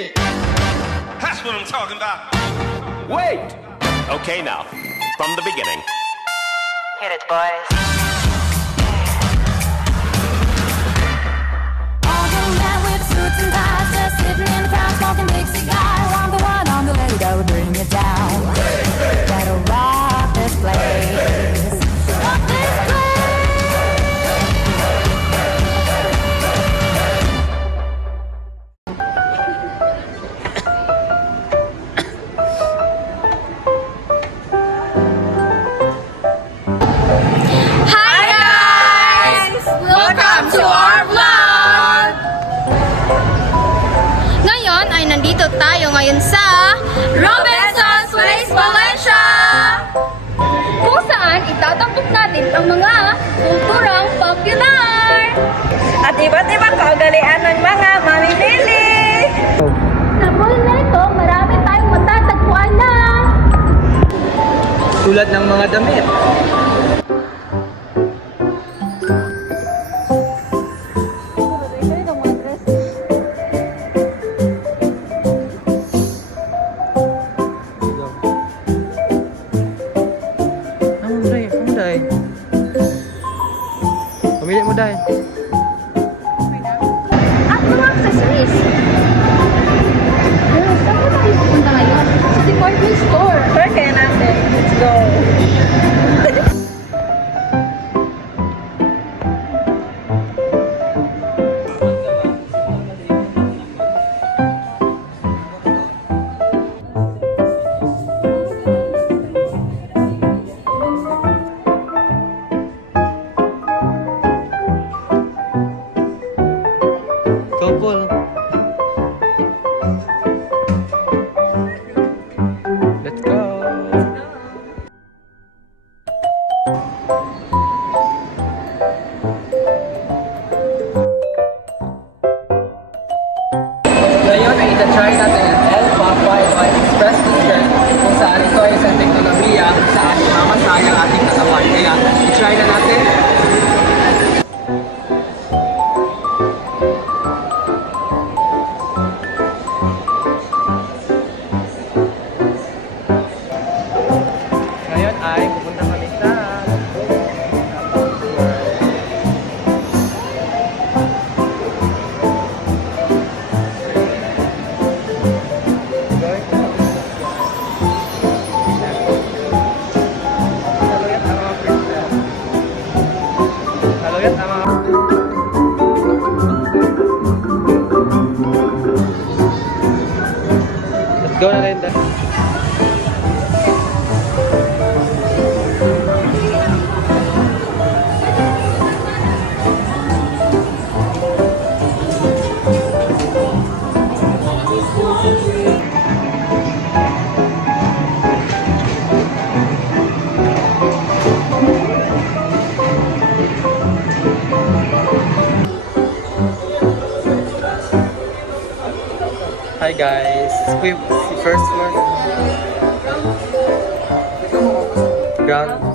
shit. That's what I'm talking about. Wait. Okay, now, from the beginning. Hit it, boys. All young men with suits and ties, just sitting in the crowd smoking big cigars. I'm the one on the lady that will bring you down. That'll rock this place. Rock this place. Hi guys! Welcome to our vlog! Ngayon ay nandito tayo ngayon sa Robinson's Place, Valencia! Kung saan itatampok natin ang mga kulturang popular! At iba't ibang kaugalian ng mga mamimili. Sa mall na ito, marami tayong matatagpuan na Tulad ng mga damit. Pamili mo dahil. at mga accessories. Saan ba tayo pupunta ngayon? Sa department store. Sure kaya natin. Let's go. Couple. Let's go. Ngayon ay ita-try natin ang El Papa White Express T-shirt kung saan ito ay isang teknolohiya kung saan mamasaya ang ating katawan. Kaya i-try na natin. Ngayon ay pupunta kami sa Let's go na rin. Hi guys, first floor. Ground.